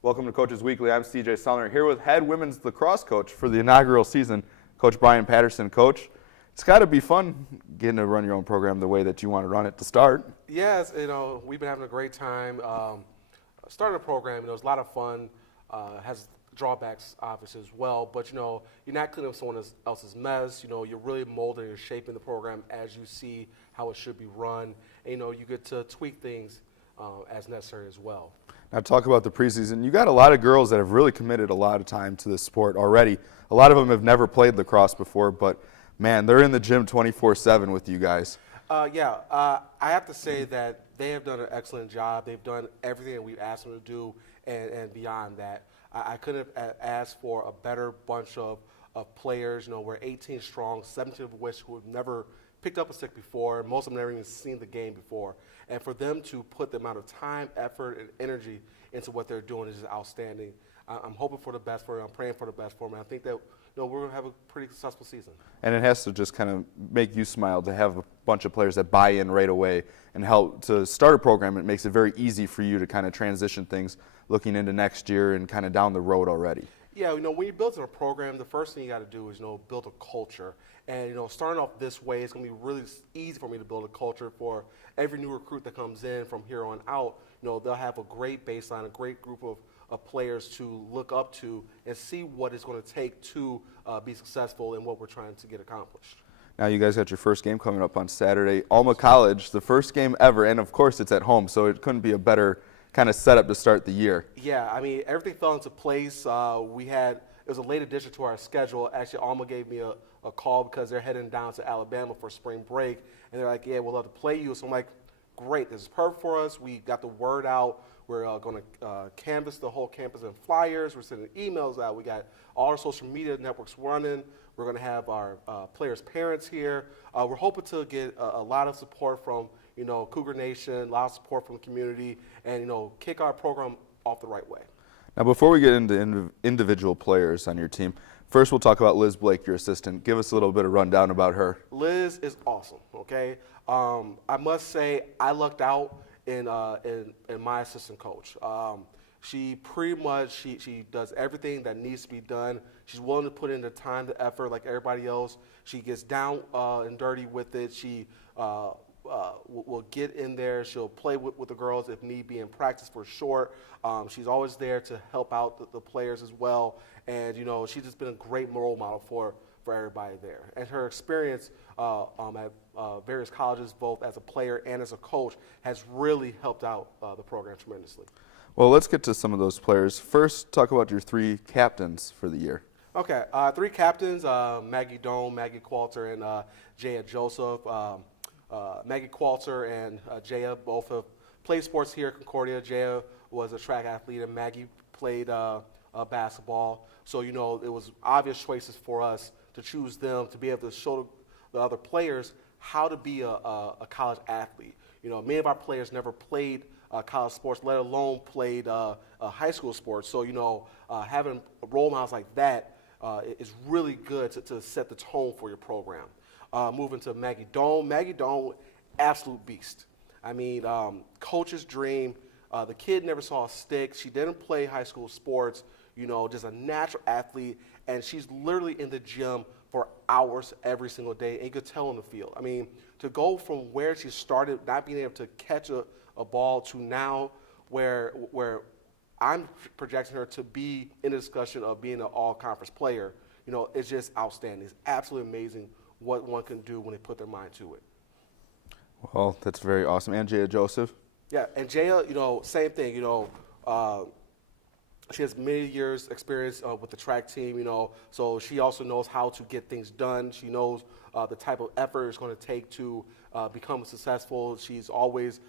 Welcome to Coaches Weekly. I'm CJ Sellner here with head women's lacrosse coach for the inaugural season, Coach Brian Patterson. Coach, it's got to be fun getting to run your own program the way that you want to run it to start. Yes, we've been having a great time. Starting a program, it was a lot of fun. Has drawbacks, obviously, as well. But, you're not cleaning up someone else's mess. You're really molding and shaping the program as you see how it should be run. And, you get to tweak things as necessary as well. Now talk about the preseason. You got a lot of girls that have really committed a lot of time to this sport already. A lot of them have never played lacrosse before, but man, they're in the gym 24/7 with you guys. I have to say that they have done an excellent job. They've done everything that we've asked them to do and beyond that. I couldn't have asked for a better bunch of players. We're 18 strong, 17 of which who have never picked up a stick before. Most of them never even seen the game before. And for them to put the amount of time, effort, and energy into what they're doing is just outstanding. I'm hoping for the best for them. I'm praying for the best for them. I think that we're going to have a pretty successful season. And it has to just kind of make you smile to have a bunch of players that buy in right away and help to start a program. It makes it very easy for you to kind of transition things looking into next year and kind of down the road already. Yeah, when you build a program, the first thing you got to do is, build a culture. And, starting off this way, it's going to be really easy for me to build a culture for every new recruit that comes in from here on out. They'll have a great baseline, a great group of players to look up to and see what it's going to take to be successful in what we're trying to get accomplished. Now you guys got your first game coming up on Saturday. Alma College, the first game ever, and of course it's at home, so it couldn't be a better kind of setup to start the year. Yeah, everything fell into place. It was a late addition to our schedule. Actually, Alma gave me a call because they're heading down to Alabama for spring break, and they're like, yeah, we'll love to play you. So I'm like, great, this is perfect for us. We got the word out. We're going to canvass the whole campus in flyers. We're sending emails out. We got all our social media networks running. We're going to have our players' parents here. We're hoping to get a lot of support from, Cougar Nation, a lot of support from the community, and, kick our program off the right way. Now, before we get into individual players on your team, first we'll talk about Liz Blake, your assistant. Give us a little bit of rundown about her. Liz is awesome, okay? I must say I lucked out in my assistant coach. She pretty much, she does everything that needs to be done. She's willing to put in the time, the effort like everybody else. She gets down and dirty with it. She will get in there. She'll play with the girls if need be in practice for short. She's always there to help out the players as well. And, she's just been a great role model for everybody there. And her experience at various colleges, both as a player and as a coach, has really helped out the program tremendously. Well, let's get to some of those players. First, talk about your three captains for the year. Okay, three captains, Maggie Doan, Maggie Qualter, and Jaya Joseph. Maggie Qualter and Jaya both have played sports here at Concordia. Jaya was a track athlete, and Maggie played basketball. So, it was obvious choices for us to choose them to be able to show the other players how to be a college athlete. Many of our players never played college sports, let alone played high school sports. So, having role models like that is really good to set the tone for your program. Moving to Maggie Doan. Maggie Doan, absolute beast. Coach's dream. The kid never saw a stick. She didn't play high school sports, just a natural athlete. And she's literally in the gym for hours every single day. And you could tell on the field. To go from where she started, not being able to catch a ball, to now where I'm projecting her to be in the discussion of being an all-conference player, it's just outstanding. It's absolutely amazing what one can do when they put their mind to it. Well, that's very awesome. And Jaya Joseph? Yeah, and Jaya, same thing. She has many years experience with the track team, so she also knows how to get things done. She knows the type of effort it's going to take to become successful. She's always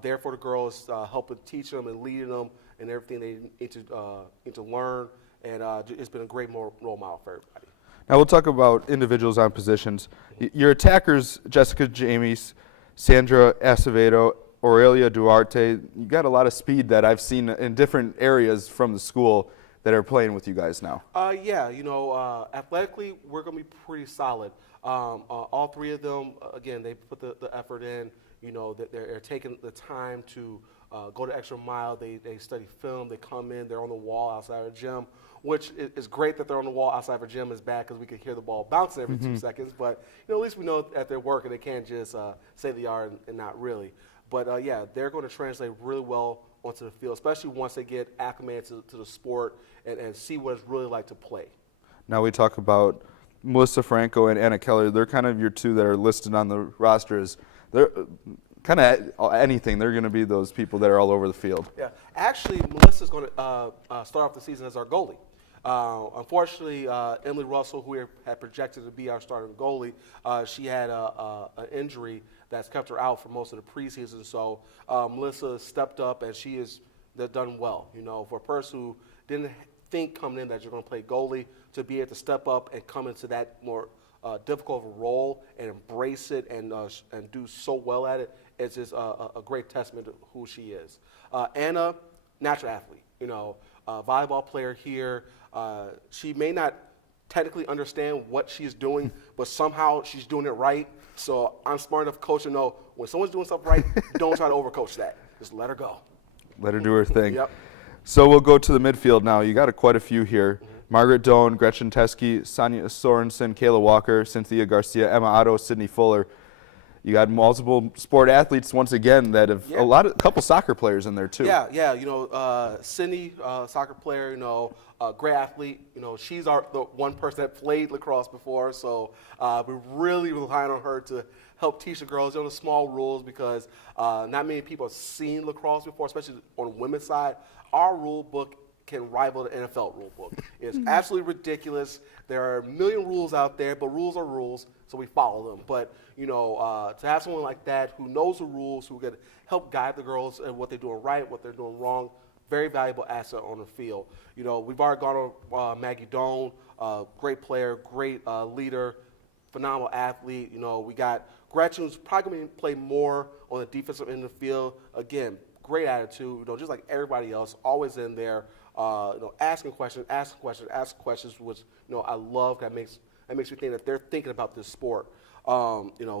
there for the girls, helping teach them and leading them and everything they need to learn. And it's been a great role model for everybody. Now we'll talk about individuals on positions. Your attackers, Jessica James, Sandra Acevedo, Aurelia Duarte, you got a lot of speed that I've seen in different areas from the school that are playing with you guys now. Athletically, we're going to be pretty solid. All three of them, again, they put the effort in. That they're taking the time to go the extra mile. They study film. They come in. They're on the wall outside our gym, which is great that they're on the wall outside of our gym. Is bad because we can hear the ball bouncing every 2 seconds. But at least we know that they're working. They can't just say they are and not really. But yeah, they're going to translate really well onto the field, especially once they get acclimated to the sport and see what it's really like to play. Now we talk about Melissa Franco and Anna Keller. They're kind of your two that are listed on the roster as they're kind of anything. They're going to be those people that are all over the field. Yeah, actually, Melissa's going to start off the season as our goalie. Unfortunately, Emily Russell, who we had projected to be our starting goalie, she had an injury that's kept her out for most of the preseason. So Melissa stepped up, and she has done well. For a person who didn't think coming in that you're going to play goalie, to be able to step up and come into that more difficult of a role and embrace it and do so well at it, it's just a great testament to who she is. Anna, natural athlete, volleyball player here. She may not technically understand what she's doing, but somehow she's doing it right. So I'm smart enough coach to know when someone's doing something right, don't try to overcoach that. Just let her go. Let her do her thing. Yep. So we'll go to the midfield now. You got quite a few here. Margaret Doan, Gretchen Teskey, Sonia Sorensen, Kayla Walker, Cynthia Garcia, Emma Otto, Sydney Fuller. You got multiple sport athletes once again that have a couple soccer players in there too. Yeah. Sydney, soccer player, great athlete. She's the one person that played lacrosse before, so we're really relying on her to help teach the girls the small rules because not many people have seen lacrosse before, especially on the women's side. Our rule book can rival the NFL rule book. It's absolutely ridiculous. There are a million rules out there, but rules are rules, so we follow them. But, to have someone like that who knows the rules, who can help guide the girls and what they're doing right, what they're doing wrong, very valuable asset on the field. We've already gone on Maggie Doan, great player, great leader, phenomenal athlete. We got Gretchen, who's probably going to play more on the defensive end of the field. Again, great attitude, just like everybody else, always in there, asking questions, which, I love. That makes me think that they're thinking about this sport.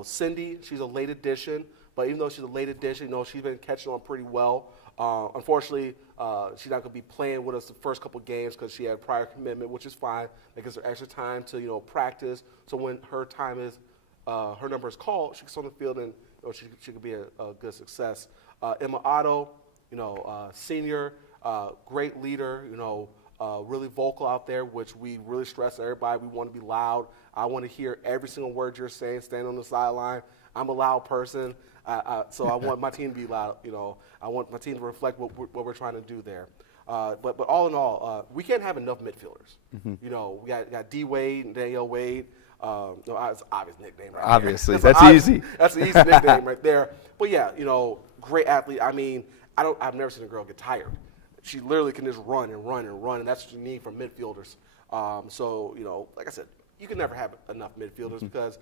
Cindy, she's a late addition, but even though she's a late addition, she's been catching on pretty well. Unfortunately, she's not going to be playing with us the first couple games because she had a prior commitment, which is fine. That gives her extra time to, practice. So when her time is, her number is called, she gets on the field and she could be a good success. Emma Otto, senior, great leader, really vocal out there, which we really stress to everybody. We want to be loud. I want to hear every single word you're saying, stand on the sideline. I'm a loud person, so I want my team to be loud. I want my team to reflect what we're trying to do there. But all in all, we can't have enough midfielders. We got D. Wade and Danielle Wade. It's an obvious nickname right Obviously, there. that's easy. That's an easy nickname right there. But yeah, great athlete. I mean, I've never seen a girl get tired. She literally can just run and run and run, and that's what you need from midfielders. So, like I said, you can never have enough midfielders because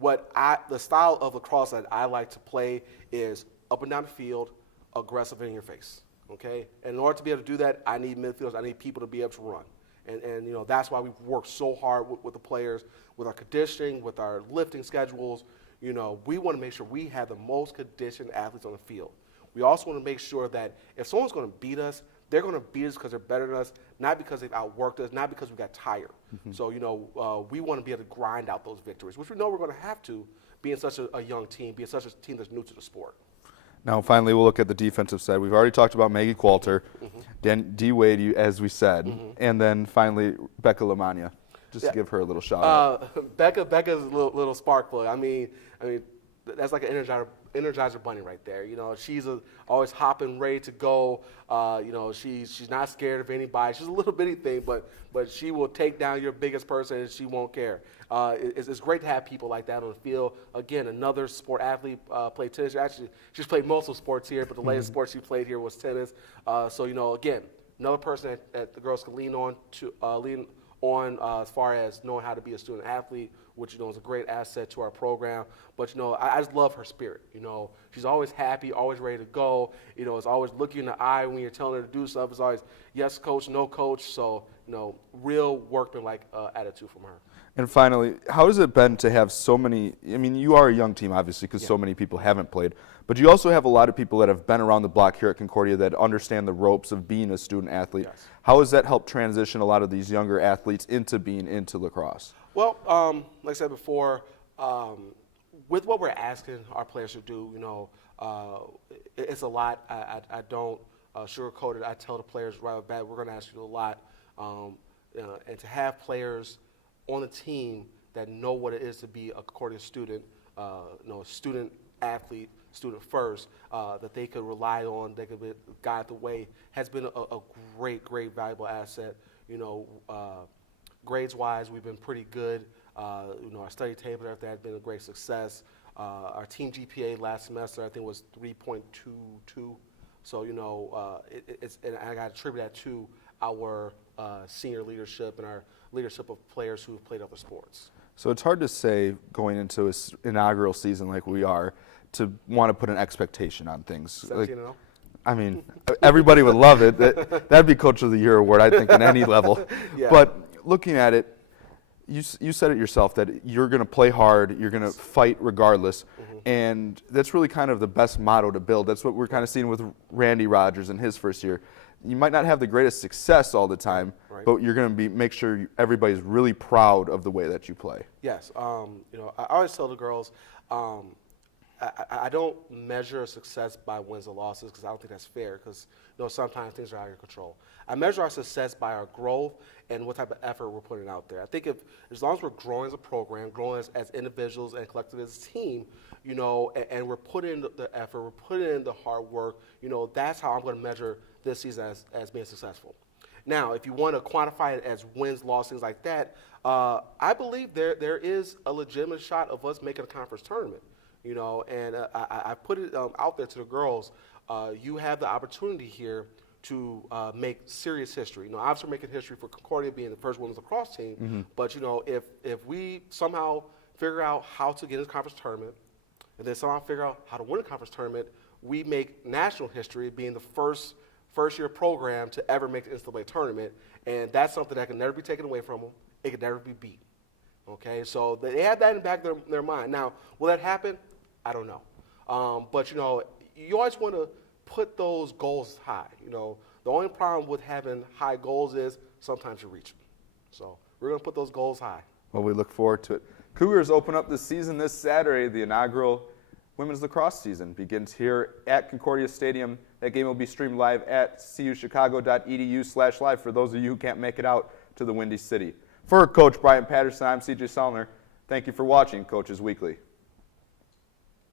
the style of lacrosse that I like to play is up and down the field, aggressive in your face. Okay, and in order to be able to do that, I need midfielders. I need people to be able to run, and that's why we've worked so hard with the players, with our conditioning, with our lifting schedules. We want to make sure we have the most conditioned athletes on the field. We also want to make sure that if someone's going to beat us, they're going to beat us because they're better than us, not because they've outworked us, not because we got tired. So, we want to be able to grind out those victories, which we know we're going to have to, being such a young team, being such a team that's new to the sport. Now, finally, we'll look at the defensive side. We've already talked about Maggie Qualter, D. Wade, as we said, and then finally Becca Lamagna. Just to give her a little shout out. Becca's a little spark plug. I mean, that's like an Energizer bunny right there. She's always hopping, ready to go. She's not scared of anybody. She's a little bitty thing, but she will take down your biggest person and she won't care. It's great to have people like that on the field. Again, another sport athlete, played tennis. Actually, she's played multiple sports here, but the latest sport she played here was tennis. So again, another person that the girls can lean on as far as knowing how to be a student athlete, which is a great asset to our program. But I just love her spirit. She's always happy, always ready to go. It's always looking in the eye when you're telling her to do stuff. It's always yes, coach, no coach. So real workman-like attitude from her. And finally, how has it been to have so many, I mean, you are a young team, obviously, because so many people haven't played, but you also have a lot of people that have been around the block here at Concordia that understand the ropes of being a student athlete. Yes. How has that helped transition a lot of these younger athletes into being into lacrosse? Well, like I said before, with what we're asking our players to do, it's a lot. I don't sugarcoat it. I tell the players right off the bat, we're going to ask you a lot. And to have players on the team that know what it is to be a Concordia student, a student athlete, student first, that they could rely on, they could guide the way, has been a great, valuable asset. Grades-wise, we've been pretty good. Our study table and everything has been a great success. Our team GPA last semester, I think, was 3.22. So, and I got to attribute that to our senior leadership and our leadership of players who have played other sports. So it's hard to say going into an inaugural season like we are to want to put an expectation on things. 17-0? I mean, everybody would love it. That'd be Coach of the Year award, I think, at any level. Yeah. But looking at it, you said it yourself that you're going to play hard, you're going to fight regardless, and that's really kind of the best motto to build. That's what we're kind of seeing with Randy Rogers in his first year. You might not have the greatest success all the time, but you're going to make sure everybody's really proud of the way that you play. Yes. I always tell the girls, I don't measure success by wins or losses because I don't think that's fair because sometimes things are out of your control. I measure our success by our growth and what type of effort we're putting out there. I think as long as we're growing as a program, growing as individuals and collectively as a team, and we're putting in the effort, we're putting in the hard work, that's how I'm going to measure this season as being successful. Now, if you want to quantify it as wins, losses, things like that, I believe there is a legitimate shot of us making a conference tournament. And I put it out there to the girls. You have the opportunity here to make serious history. Obviously we're making history for Concordia being the first women's lacrosse team. But if we somehow figure out how to get in the conference tournament, and then somehow figure out how to win a conference tournament, we make national history being the first-year program to ever make the NCAA tournament, and that's something that can never be taken away from them. It can never be beat. Okay, so they have that in the back of their mind. Now, will that happen? I don't know. But you always want to put those goals high. The only problem with having high goals is sometimes you reach them. So we're going to put those goals high. Well, we look forward to it. Cougars open up the season this Saturday. The inaugural women's lacrosse season begins here at Concordia Stadium. That game will be streamed live at cuchicago.edu/live for those of you who can't make it out to the Windy City. For Coach Brian Patterson, I'm CJ Sellner. Thank you for watching Coaches Weekly.